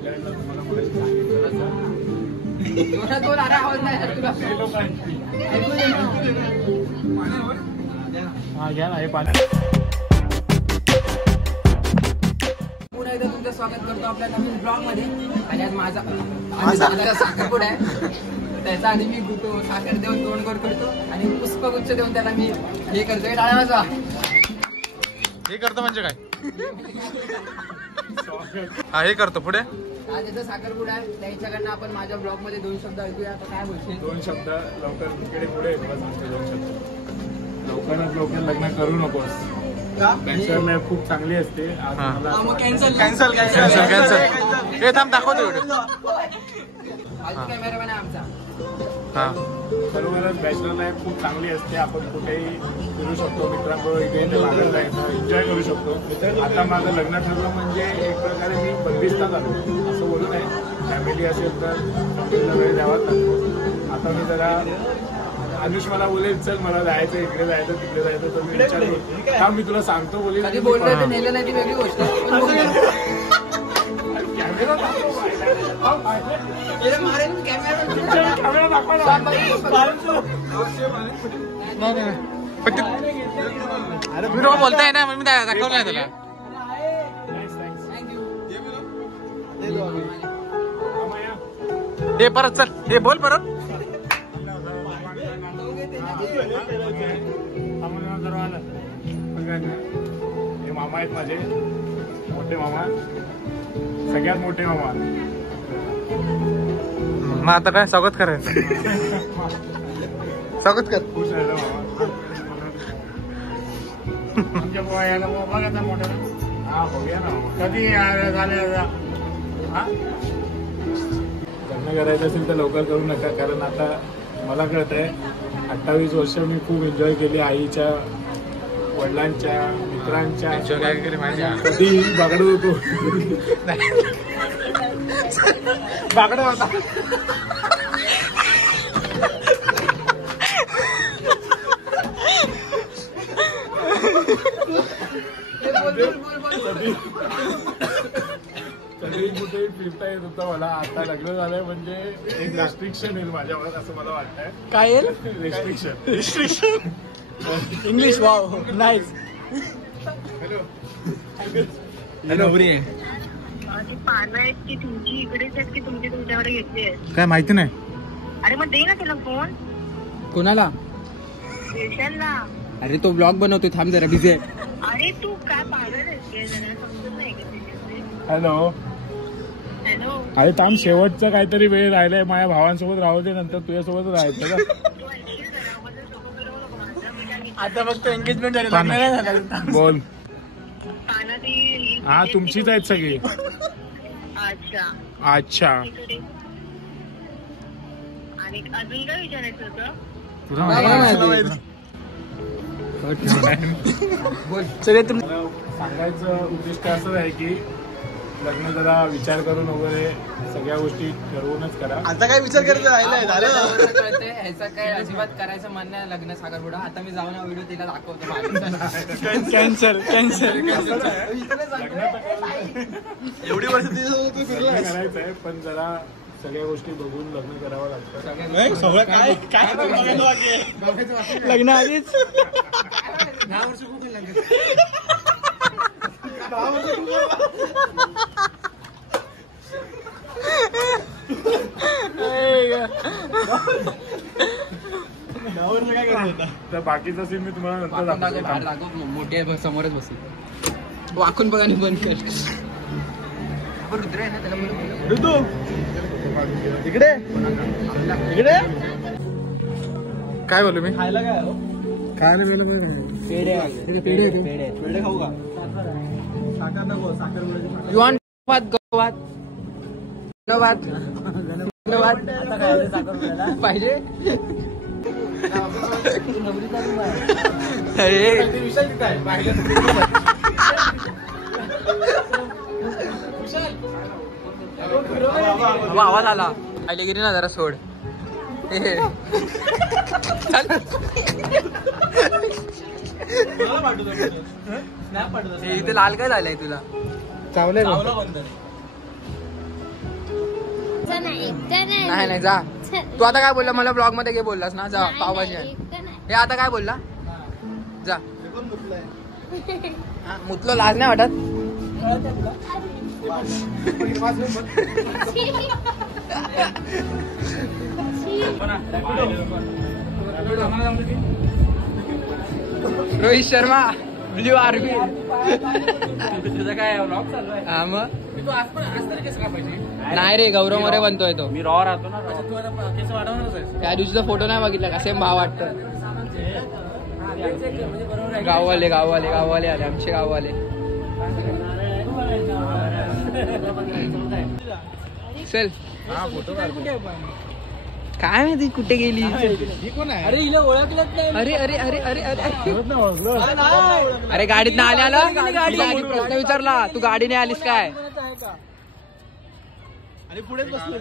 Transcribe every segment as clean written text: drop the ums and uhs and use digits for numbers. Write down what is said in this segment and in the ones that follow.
घ्या ना हे पाणी. पुन्हा एकदा तुमचं स्वागत करतो आपल्या नवीन ब्लॉग मध्ये. आणि आज माझा साखरपुडा आहे. त्याचा आधी मी साखर देऊन तोंड गोड करतो आणि पुष्पगुच्छ देऊन त्याला मी हे करतोय. टाळा हे करतो म्हणजे काय? हा हे करतो पुढे. आज याचा साखरपुडा आहे. त्याच्याकडनं आपण माझ्या ब्लॉग मध्ये 2 शब्द ऐकूया. आता काय बोलशील? 2 शब्द लवकर तिकडे पुढे 2 शब्द. लवकरात लवकर लग्न करू नकोस. कॅन्सर लाईफ खूप चांगली असते. कॅन्सल कॅन्सल हे थांब दाखवतो व्हिडिओ. कॅमेरामॅन आहे आमचा. खरोखरच बॅचलर लाईफ खूप चांगली असते. आपण कुठेही फिरू शकतो, मित्रांबरोबर इथे बाहेर जायचं, एन्जॉय करू शकतो. आता माझं लग्न ठरलं म्हणजे एक प्रकारे मी बंदिस्तात आलो असं बोलू नये. फॅमिली असेल तर फॅमिलीला वेळ द्यावाच लागतो. आता मी जरा अनुष मला बोलेल चल मला जायचं, इकडे जायचं, तिकडे जायचं, तर मी विचार करतो हा मी तुला सांगतो बोलेल. कधी बोलतोय नेलं नाही ती वेगळी गोष्ट. कॅमेरा व्हिडिओ बोलताय ना मी दाखवलं नाही तुला. हे परत चल हे बोल परत. हे मामा आहेत माझे मोठे मामा, सगळ्यात मोठे मामा. मग आता काय स्वागत करायचं? स्वागत कर. खुश राहिलं मामा. आमच्या पोहा यायला बघा मोठ्या. हा बघूया ना कधी झाले. लग्न करायचं असेल तर लवकर करू नका. कारण आता मला कळत आहे 28 वर्ष मी खूप एन्जॉय केली. आईच्या, वडिलांच्या, मित्रांच्या. कधी बागडत होतो. बागडा होता. कधी कुठेही फिरता येत होतं मला. आता लग्न झालंय म्हणजे एक रेस्ट्रिक्शन येईल माझ्यावर असं मला वाटतंय. काय येईल? Restriction English. Wow nice. Hello. Parlour की तुमची इकडेच आहेत की तुमची तुमच्याकडे घेतली आहे? काय माहिती नाही. अरे मग दे ना त्याला फोन. कोणाला? विशालला. अरे तो ब्लॉग बनवतोय, थांब जरा बिझी आहे. अरे तू काय पार्लर आहेस जरा समजत नाही का? हॅलो. हॅलो. अरे थांब शेवटचं काहीतरी वेळ राहिलाय. माझ्या भावांसोबत राहू दे, नंतर तुझ्यासोबत राहायचं का? आता फक्त एंगेजमेंट झाली. बोल. पानाची. हा तुमचीच आहेत सगळी. अच्छा अच्छा. आणि अजून काय विचारायचं होतं? सांगायचं उद्दिष्ट असं आहे की लग्न जरा विचार करून वगैरे सगळ्या गोष्टी ठरवूनच करा. आता काय विचार करायचं राहिलाय? ह्याचा काय अजिबात करायचं म्हणणं आहे लग्न साखरपुडा. आता मी जाऊन व्हिडिओ तिला दाखवतो. कॅन्सल एवढी वर्ष करायचंय पण जरा सगळ्या गोष्टी बघून लग्न करावं लागतं. सगळं काय लग्न आधीच 10 वर्ष खूप लागेल. काय करायचं तर बाकीचा सीन मी तुम्हाला नंतर दाखवतो. मोठे समोरच बसू. वाकून बघा आणि बंद कर. रुद्र आहे ना त्याला. ऋतू इकडे इकडे. काय बोलू मी? खायला काय हो? खायला पेढे खाऊ का? साखर नको. साखर यू वॉन्ट भात गवात पाहिजे. आवाज आला. आले गिरी ना जरा सोड. स्नॅप पाठवतो. इथे लाल काय झालंय तुला? चावलंय. नाही नाही जा. तू आता काय बोलला मला ब्लॉग मध्ये घे बोललास ना. जा पावभाजी आहे. हे आता काय बोलला जा. मुतलो लाज नाही वाटत. Rohit Sharma blue army. तुझं काय ब्लॉग चालू आहे? हा मग तू आज तरी कसं काय पाहिजे. नाही रे गौरव मोरे बनतोय तो. मी रॉ राहतो ना. तू आता केस वाढवणारच आहे. त्या दिवशीचा फोटो नाही बघितला का सेम भाव वाटतं. गाववाले गाववाले गाववाले आले आमचे गाववाले. चल काय माहिती कुठे गेली. अरे हिला ओळखलंच नाही. अरे अरे अरे अरे अरे अरे गाडीत ना आले आला. प्रश्न विचारला तू गाडीने आलीस काय. आणि पुढेच बसलो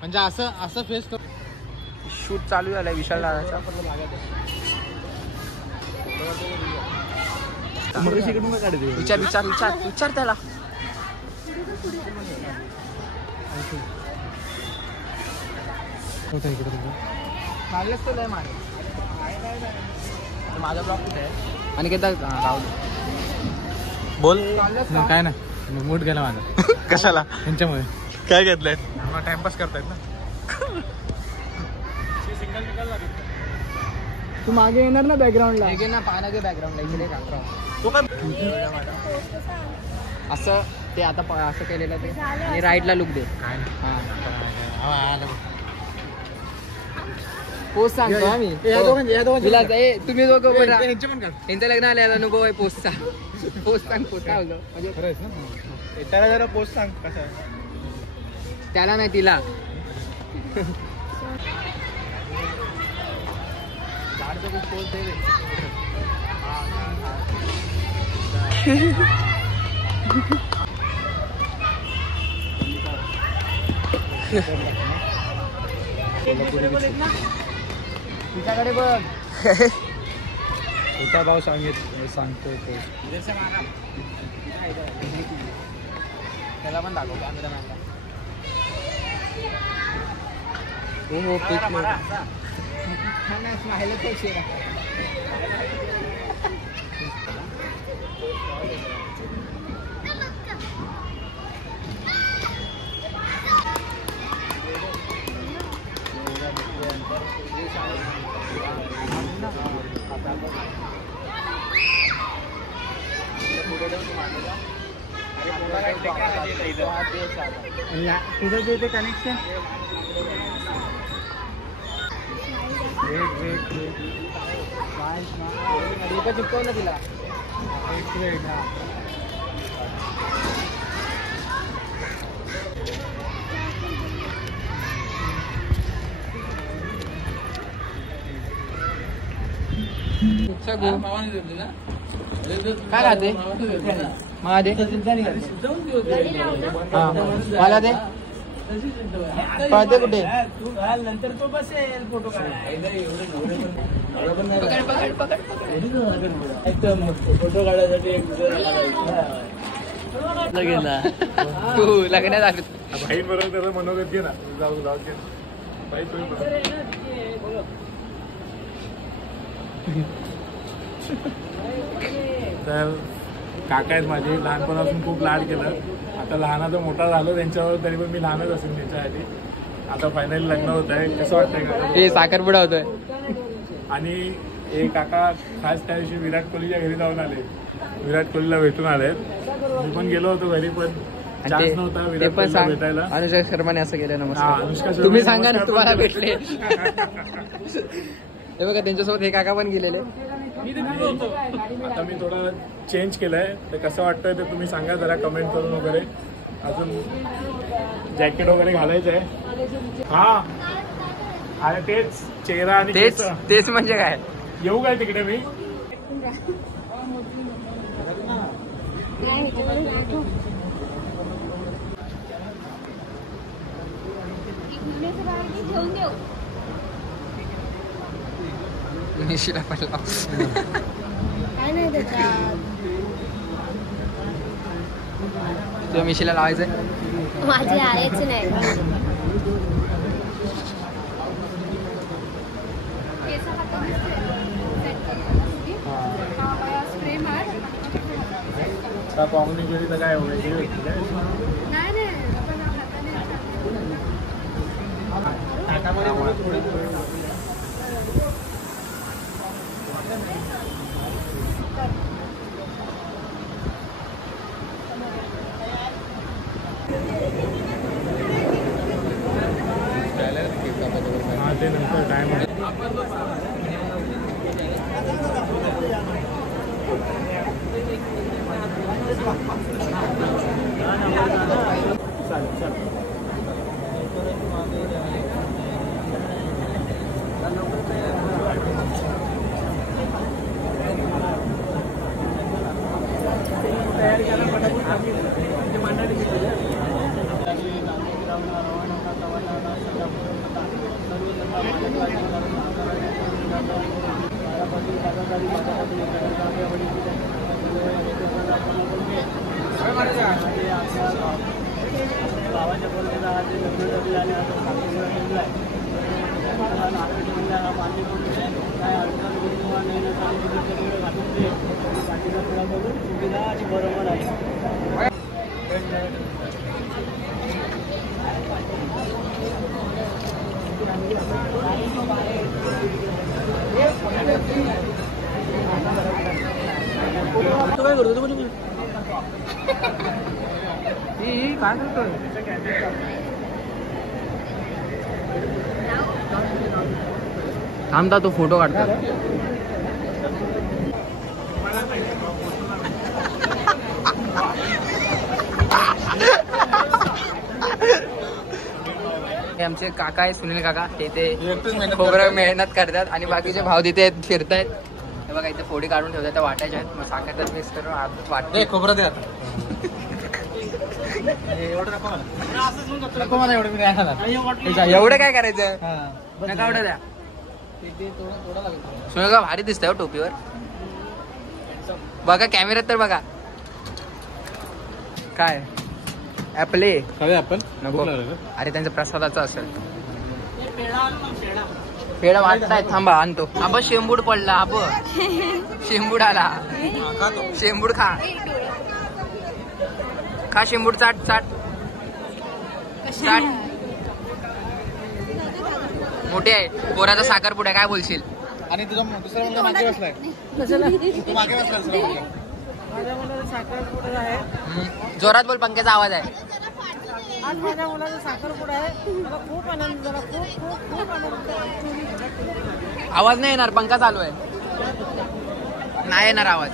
म्हणजे असं असं फेस कर. शूट चालू झालाय विशाल दादाचा. विचार विचार विचार विचार त्याला. माझा ब्लॉग कुठे आहे आणि किती राहू बोल काय ना मूड गेला माझा. कशाला त्यांच्यामुळे काय घेतलंय. टाइमपास करतायत ना. तू मागे येणार ना बॅकग्राऊंडला. घे ना पाना घे बॅकग्राऊंडला. इकडे तो काय असं ते आता असं केलेलं ते आणि राईटला लुक दे. काय पोस्ट सांगतो आम्ही. तुम्ही दोघं यांचं लग्न आलं नको आहे पोस्टचा. पोस्ट सांग पोस्ट काय होतं म्हणजे त्याला जरा पोस्ट सांग कसा. त्याला नाही तिला. तिच्याकडे बघ. छोटा भाव सांगतोय त्याला पण दाखव कॅमेरा मॅनला. हो पिक तुझं जे ते कनेक्शन चिपकव ना तिला. काय खाते मला दे. मला दे. पाहते कुठे नंतर तो बसेल फोटो फोटो काढायसाठी तू लग्नात आले. भाई बरोबर त्याला मनोगत घे ना. जाऊ जाऊ घे भाई तुम्ही तर काका आहेत माझे. लहानपणापासून खूप लाड केलं. आता लहानाचा मोठा झालो त्यांच्यावर तरी पण मी लहानच असेल त्यांच्यासाठी. आता फायनली लग्न होत आहे. कसं वाटतंय का. ते साखरपुडा होतोय. आणि हे काका खास त्या दिवशी विराट कोहलीच्या घरी जाऊन आले. विराट कोहलीला भेटून आले. मी पण गेलो होतो घरी पण चान्स नव्हता विराट कोहलीला भेटायला. अनुष्का शर्माने असं केलं. अनुष्का नमस्कार तुम्ही सांगा ना तुम्हाला भेटले. हे बघा त्यांच्यासोबत हे काका पण गेलेले. आता मी थोडं चेंज केलंय. तर कसं वाटतंय ते तुम्ही सांगा जरा कमेंट करून वगैरे. अजून जॅकेट वगैरे घालायचं आहे. हा अरे तेच चेहरा आणि तेच म्हणजे काय. येऊ काय तिकडे मी. निशिला पण लाव. तुझ्या मिशीला लावायचंय. माझी आहेच नाही. पाहुणे गेली तर काय वेगळी होती काय? हा ते नंतर टाइम आहे. काय करतो बोल काय करतोय थांबता तो फोटो काढतो. आमचे काका आहे सुनील काका, ते खोबरं मेहनत करतात आणि बाकीचे भाव तिथे फिरतायत. हे बघा इथे फोडी काढून ठेवतात, त्या वाटायच्या आहेत. मग साखर मिक्स करून वाटते. खोबरं द्या एवढं काय करायचं, नका एवढं द्या. सुनील का भारी दिसतंय टोपीवर. बघा कॅमेऱ्यात तर बघा काय ऍपले आपण नको. अरे त्यांचा प्रसादाचा असेल. पेढा वाटताय, थांबा आणतो. आबा शेंबूड पडला, आब शेंबूड आला. शेंबूड खा खा शेंबूड. चाट चाट चाट. मोठे आहे पोराचा साखरपुडा, काय बोलशील? आणि तुझा दुसरा मुलगा मागे बसलाय, तू मागे बसला दुसरा मुलगा. माझ्या मुलाचा साखरपुडा आहे. जोरात बोल, पंख्याचा आवाज आहे. आज माझ्या मुलाचा साखरपुडा आहे. मला खूप आनंद झाला, खूप खूप खूप आनंद. आवाज नाही येणार, पंखा चालू आहे. नाही येणार आवाज.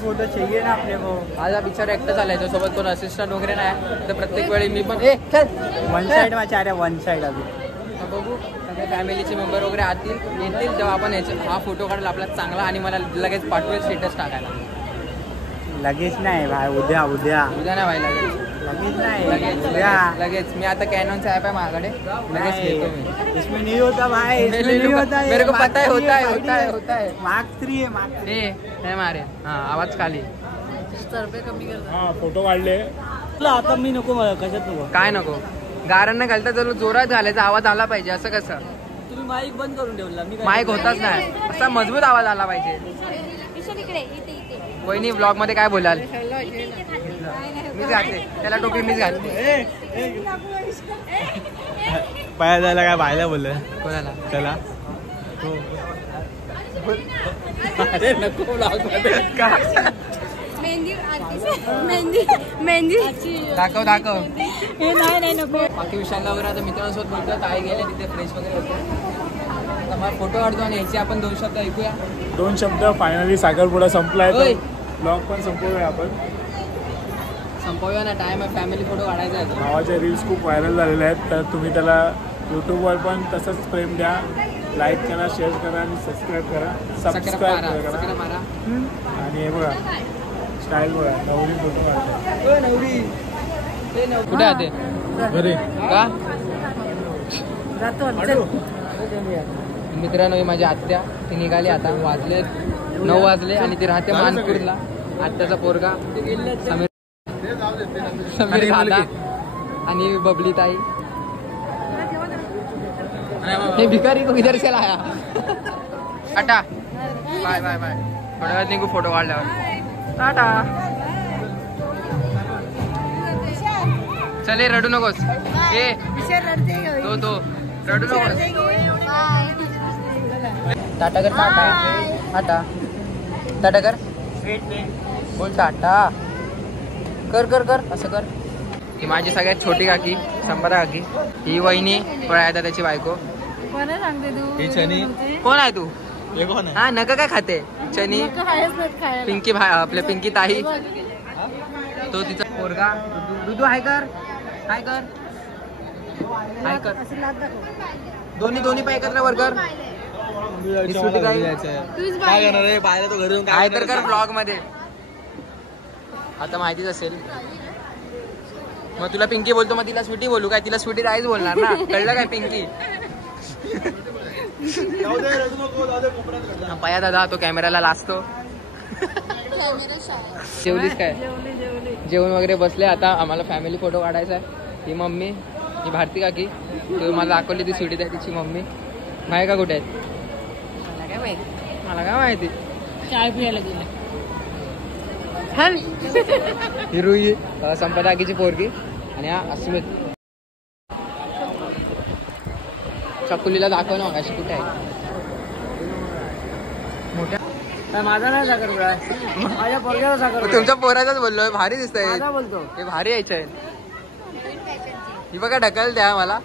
फोटो चाहिए ना आपले को. माझा बिचारा एकटा झालाय, त्यासोबत कोण असिस्टंट वगैरे नाही. तर प्रत्येक वेळी मी पण वन साइड माझ्या वन साइड अजून बघू. सगळे फॅमिलीचे मेंबर वगैरे येतील तेव्हा आपण हा फोटो काढला आपला चांगला आणि मला लगेच पाठवेल स्टेटस टाकायला. लगेच नाही भाई, उद्या उद्या उद्या नाही व्हायला लगेच नाही लगेच. मी आता कॅनॉनचा ऍप आहे माझ्याकडे, लगेच घेतो मी. इसमें नहीं होता भाई, इसमें नहीं होता. मेरे को पता है, होता है मार्क 3 है, मार्क 3 नाही मारे. हा आवाज खाली. हा फोटो काढले. आता मी नको, मला कशात नको. काय नको, गारण न घालता जर जोरात घालायचा आवाज आला पाहिजे. असं कसं तुम्ही माईक बंद करून ठेवला, मी माईक होताच नाही. असा मजबूत आवाज आला पाहिजे. वहिनी ब्लॉग मध्ये काय बोलाल? मीच घातले त्याला टोपी, मीच घातली. पाया जायला काय बायला बोललं कोणाला? त्याला. अरे नको ब्लॉग मध्ये. मेहंदी दाखव दाखव. नाही नको. बाकी विशालला वगैरे आता मित्रांसोबत बोलतो. ताई गेले तिथे फ्रेश वगैरे होते. आता मला फोटो काढतो आणि ह्याचे आपण 2 शब्द ऐकूया. 2 शब्द. फायनली साखरपुडा संपलाय, तर ब्लॉग पण संपवूया आपण. संपवूया ना, टाइम आहे. फॅमिली फोटो काढायचा आहे. भावाचे रील्स खूप व्हायरल झालेले आहेत, तर तुम्ही त्याला यूट्यूबवर पण तसंच प्रेम द्या. लाईक करा, शेअर करा आणि सबस्क्राईब करा. सबस्क्राईब करा. मारा. आणि हे बघा स्टाईल बघा, नवरी फोटो काढते. कुठे आहे ते? घरी का जातो मित्रांनो ही माझी आत्या, ती निघाली आता. वाजले 9 वाजले आणि ती राहते मानपूरला. आत्याचा पोरगा समीर दादा आणि बबली ताई. हे भिकारी को इधर से लाया. Tata bye bye bye. थोड्या वेळात निघू फोटो काढल्यावर. टाटा. चले रडू नकोस. ए तो रडू नकोस. टाटा कर. टाटा टाटा कर. बोल टाटा. कर असं कर. ही माझी सगळ्यात छोटी काकी संपदा काकी. ही वहिनी पळायता त्याची बायको. कोण आहे तू? हा नका काय खाते? चनी पिंकी आपल्या पिंकी ताई. तो तिचा पोरगा दुधू. हाय कर. दोन्ही पाय एकत्र वर कर. काय तर कर ब्लॉग मध्ये. आता माहितीच असेल. मग तुला पिंकी बोलतो, मग तिला स्वीटी बोलू काय? तिला स्वीटी राईज बोलणार ना. कळलं काय पिंकी? पाया दादा तो कॅमेराला लाजतो. जेवलीस काय? जेवण वगैरे बसले. आता आम्हाला फॅमिली फोटो काढायचा आहे. ही मम्मी, ही भारती काकी. ती मला दाखवली ती स्वीटी आहे तिची मम्मी. माय का कुठे आहेत? मला काय माहिती. चाय पियाला गेले. हिरुई संपदा काकीची पोरगी आणि हा अस्मित. चकुलीला दाखव ना अशी कुठे आहे. मोठ्या माझा नाही साखरपुडा आहे, माझ्या पोरग्याला साखरपुडा. तुमच्या पोराचाच बोललोय. भारी दिसतंय. माझा बोलतो हे भारी यायचं आहे. ही बघा ढकल द्या मला.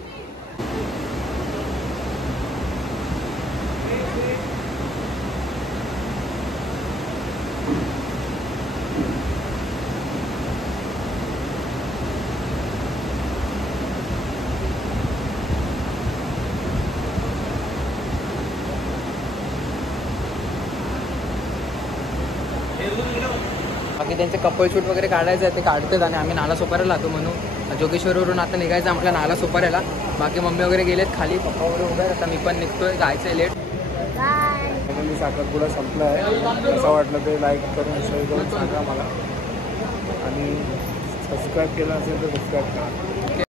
बाकी त्यांचे कपल शूट वगैरे काढायचं आहे ते काढतात आणि आम्ही नाला सोपाऱ्याला जातो म्हणून. जोगेश्वरवरून आता निघायचं आपल्या नाला सोपाऱ्याला. बाकी मम्मी वगैरे गेलेत खाली, पप्पा वगैरे उभे. आता मी पण निघतोय, जायचंय लेट. साखरपुडा संपला आहे. असं वाटलं ते लाईक करून शेअर करून सांगा मला. आणि सबस्क्राईब केलं असेल तर सबस्क्राईब करा.